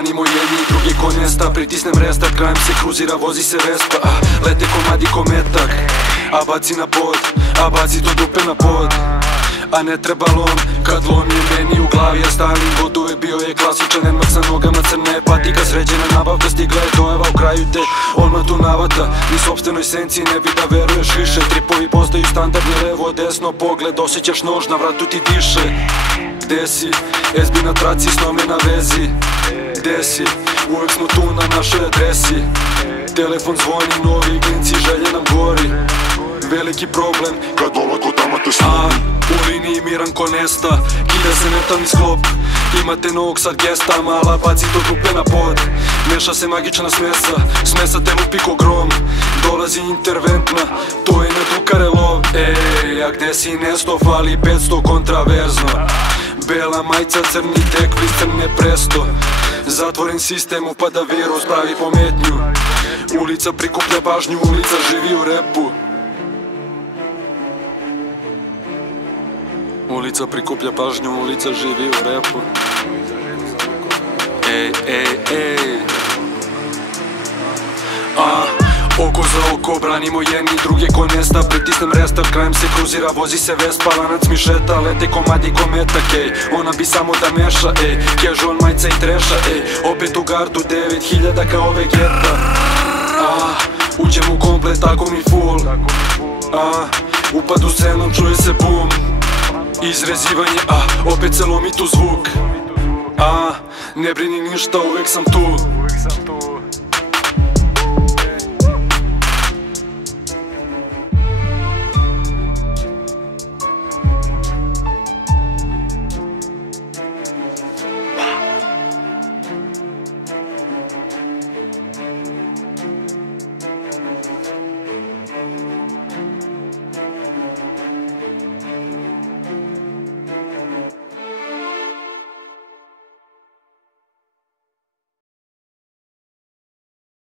branimo jedni i drugi ko nesta. Pritisnem restart, krajem se kruzira, vozi se Vespa. Lete komadi ko metak, a baci na pod, a baci do dupe na pod. A ne treba lom, kad lom je meni u glavi. Ja stavim vodove, bio je klasičan enmak sa nogama crne patika. Sređena nabavka, stigla je dojeva u kraju te odmah tu navata. Ni sopstvenoj senci ne bi da veruješ više. Tripovi postaju standardni, levo, desno pogled. Osjećaš nož, na vratu ti diše. Gde si? SB na traci, s njome na vezi. Gde si? Uvek smo tu na našoj adresi. Telefon zvoni, novi klinci, želje nam gori. Veliki problem kad olako tamo te snimi. U liniji miran ko nesta, kida se mentalni sklop. Imate novog sad gesta, mala baci to dupe na pod. Meša se magična smesa, smesa te lupi ko grom. Dolazi interventna, to je na drukare lov. Ej, a gde si nesto, fali 500 kontraverzno. Bela majica, crni tekvis, crne presto. Zatvoren sistem, upada virus, pravi pometnju. Ulica prikuplja pažnju, ulica živi u repu. Ulica prikuplja pažnju, ulica živi u repu. Ej, ej, ej. Oko za oko, branimo jedni i druge ko nesta. Pritisnem restart, krajem se kruzira, vozi se Vespa. Lanac mi šeta, lete komadi ko metak, ej. Ona bi samo da meša, ej. Casual majica i treša, ej. Opet u gardu 9000 kao Vegeta. Uđem u komplet, tako mi full. Upad u scenu, čuje se bum. Izrezivanje, opet se lomi tu zvuk. Ne brini ništa, uvek sam tu.